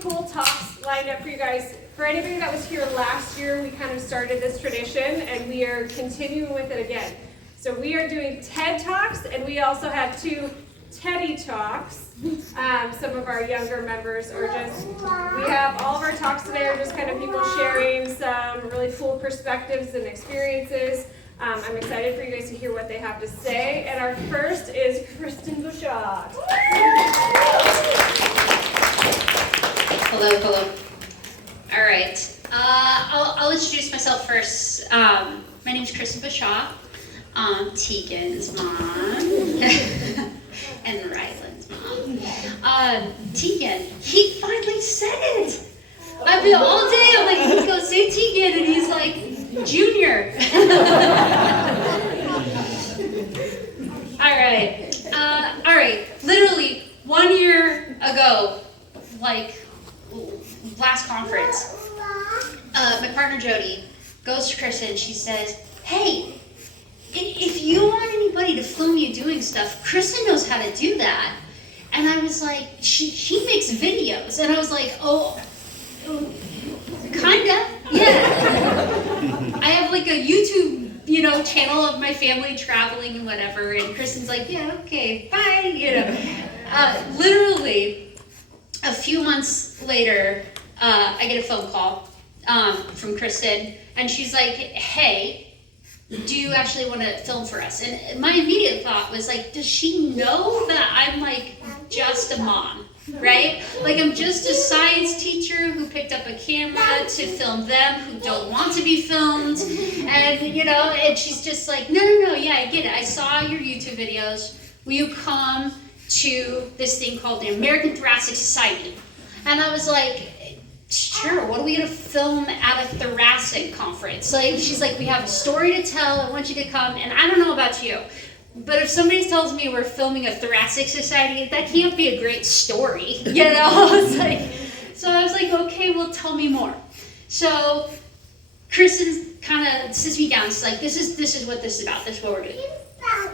cool talks lined up for you guys. For anybody that was here last year, we kind of started this tradition, and we are continuing with it again. So we are doing TED Talks, and we also have 2 Teddy Talks. Some of our younger members are just, we have all of our talks today are just kind of people sharing some really cool perspectives and experiences. I'm excited for you guys to hear what they have to say. And our first is Kristen Bushaw. Hello, hello. All right. I'll introduce myself first. My name is Kristen Bushaw. Tegan's mom. And Ryland's mom. Tegan, he finally said it. I've been all day, I'm like, he goes, say Tegan, and he's like, Junior. All right. Literally 1 year ago, like last conference, my partner Jody goes to Kristen. She says, "Hey, if you want anybody to film you doing stuff, Kristen knows how to do that." And I was like, she makes videos, and I was like, oh. Kinda, yeah. I have like a YouTube, channel of my family traveling and whatever, and Kristen's like, yeah, okay, bye, Literally, a few months later, I get a phone call from Kristen, and she's like, hey, do you actually want to film for us? And my immediate thought was like, does she know that I'm like just a mom? Right? Like I'm just a science teacher who picked up a camera to film them who don't want to be filmed. And, and she's just like, no, yeah, I get it. I saw your YouTube videos. Will you come to this thing called the American Thoracic Society? And I was like, sure, what are we going to film at a thoracic conference? Like, she's like, we have a story to tell. I want you to come. And I don't know about you, but if somebody tells me we're filming a thoracic society, that can't be a great story, It's like, so I was like, okay, well, tell me more. So Kristen kind of sits me down. She's like, this is what this is about. This is what we're doing.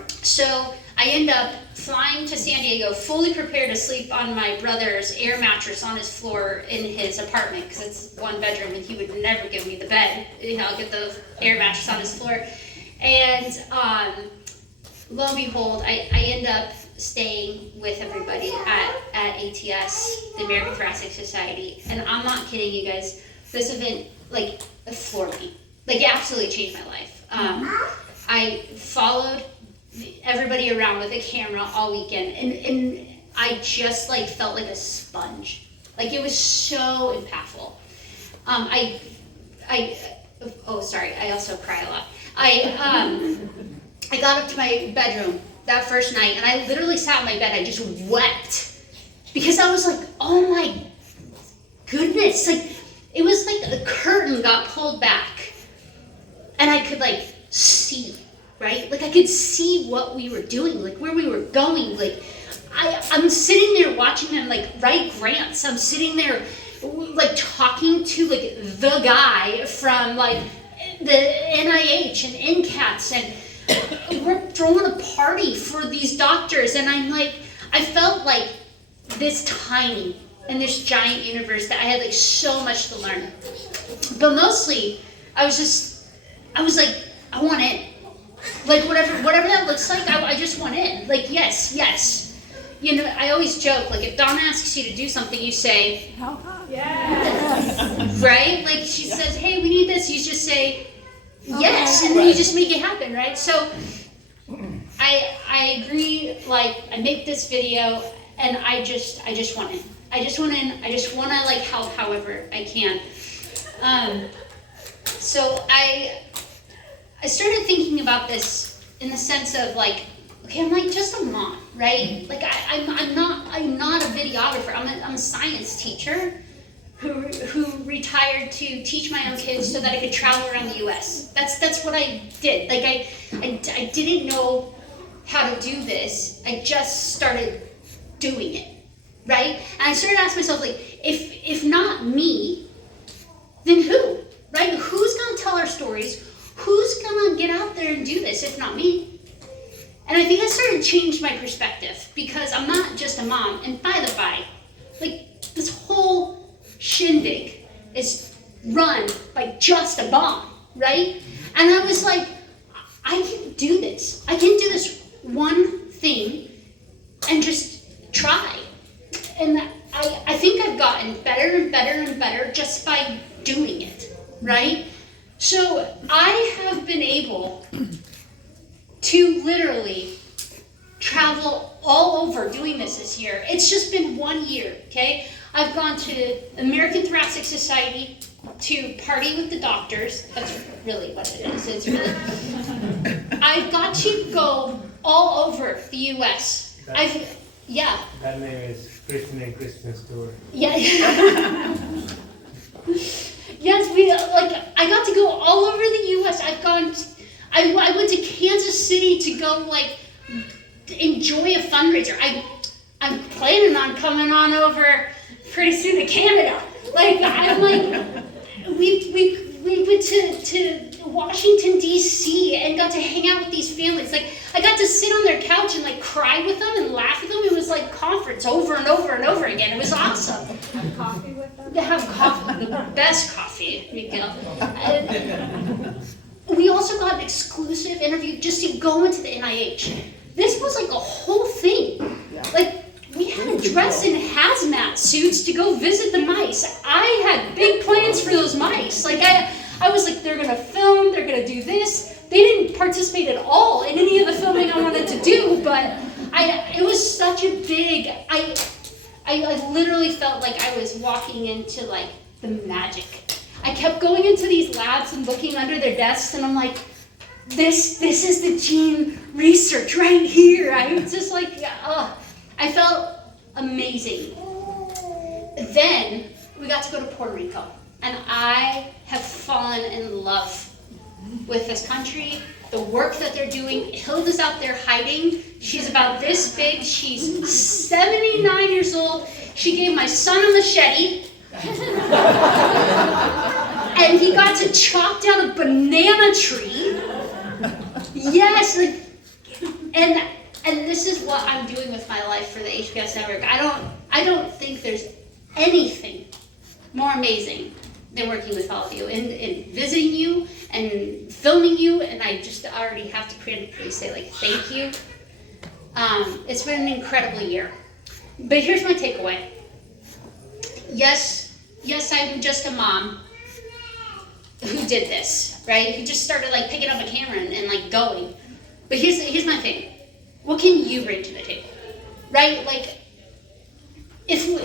So I end up flying to San Diego, fully prepared to sleep on my brother's air mattress on his floor in his apartment, because it's 1 bedroom, and he would never give me the bed. I'll get the air mattress on his floor. And lo and behold, I end up staying with everybody at ATS, the American Thoracic Society, and I'm not kidding you guys, this event, like, floored me. Like, it absolutely changed my life. I followed everybody around with a camera all weekend, and I just, like, felt like a sponge. Like, it was so impactful. I also cry a lot. I got up to my bedroom that first night, and I literally sat in my bed. I just wept because I was like, oh my goodness. Like, it was like the curtain got pulled back, and I could, like, see, right? Like, I could see what we were doing, like, where we were going. Like, I'm sitting there watching them, like, write grants. I'm sitting there, like, talking to, like, the guy from, like, the NIH and NCATS, and we're throwing a party for these doctors, and I'm like, I felt like this tiny in this giant universe that I had like so much to learn. But mostly, I was like, I want in. Like whatever that looks like, I just want in. Like, yes. I always joke, like if Donna asks you to do something, you say, yes. Right? Like she says, hey, we need this, you just say, yes, and then you just make it happen, right? So I agree, like I make this video and I just want in. I just want to like help however I can. So I started thinking about this in the sense of like, okay, I'm like just a mom, right? Like I'm not a videographer. I'm a science teacher who retired to teach my own kids so that I could travel around the U.S. That's what I did. Like I didn't know how to do this. I just started doing it, right? And I started asking myself, like, if not me, then who, right? Who's gonna tell our stories? Who's gonna get out there and do this if not me? And I think I started to change my perspective because I'm not just a mom. And by the by, like this whole shindig is run by just a mom, right? And I was like, I can do this. I can do this one thing and just try. And I think I've gotten better and better and better just by doing it, right? So I have been able to literally travel all over doing this year. It's just been 1 year, okay? I've gone to American Thoracic Society to party with the doctors. That's really what it is. It's really. I've got to go all over the U.S. Yeah. That name is Kristen and Kristen's tour. Yeah. Yes, I got to go all over the U.S. I went to Kansas City to go enjoy a fundraiser. I'm planning on coming on over pretty soon to Canada. We went to Washington, D.C. and got to hang out with these families. I got to sit on their couch and cry with them and laugh with them. It was like conference over and over and over again. It was awesome. Have coffee with them? To have coffee, the best coffee, Miguel. We also got an exclusive interview just to go into the NIH. This was a whole thing. We had to dress in hazmat suits to go visit the mice. I had big plans for those mice. I was like, they're gonna film, they're gonna do this. They didn't participate at all in any of the filming I wanted to do, but it was such a big, I literally felt like I was walking into the magic. I kept going into these labs and looking under their desks, and I'm like, this is the gene research right here. I was just I felt amazing. Then we got to go to Puerto Rico, and I have fallen in love with this country, the work that they're doing. Hilda's out there hiding. She's about this big. She's 79 years old. She gave my son a machete, and he got to chop down a banana tree. Yes, and this is what I'm doing with my life for the HPS network. I don't think there's anything more amazing than working with all of you and visiting you and filming you, and I just already have to preemptively say thank you. It's been an incredible year. But here's my takeaway. Yes, I'm just a mom who did this, right? Who just started picking up a camera and going. But here's my thing. What can you bring to the table, right? It's not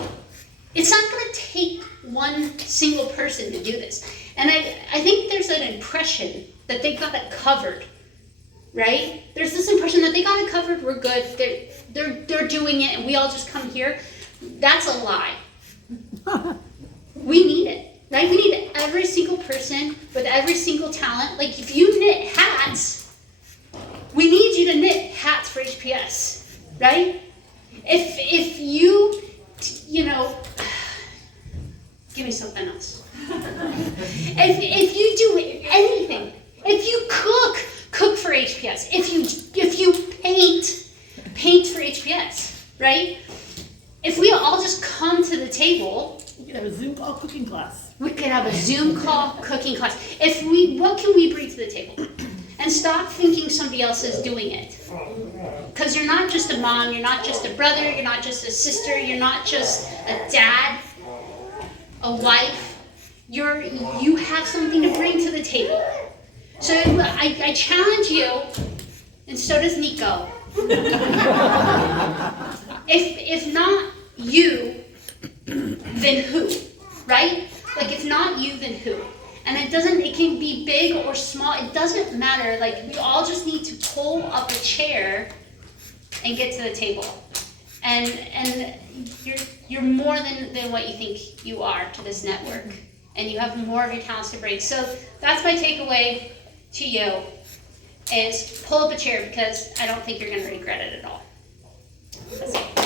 going to take one single person to do this. And I think there's an impression that they got it covered, right? There's this impression that they got it covered, we're good, they're doing it, and we all just come here. That's a lie. We need it, right? We need every single person with every single talent. If you knit hats, we need you to knit hats for HPS, right? If you give me something else. If you do anything, if you cook for HPS. If you paint for HPS, right? If we all just come to the table, we could have a Zoom call cooking class. We could have a Zoom call cooking class. What can we bring to the table? And stop thinking somebody else is doing it. Because you're not just a mom, you're not just a brother, you're not just a sister, you're not just a dad, a wife. You have something to bring to the table. So I challenge you, and so does Nico. If not you, then who? Right? If not you, then who? And it can be big or small, it doesn't matter. We all just need to pull up a chair and get to the table. And you're more than what you think you are to this network. And you have more of your talents to bring. So that's my takeaway to you, is pull up a chair, because I don't think you're going to regret it at all. That's it.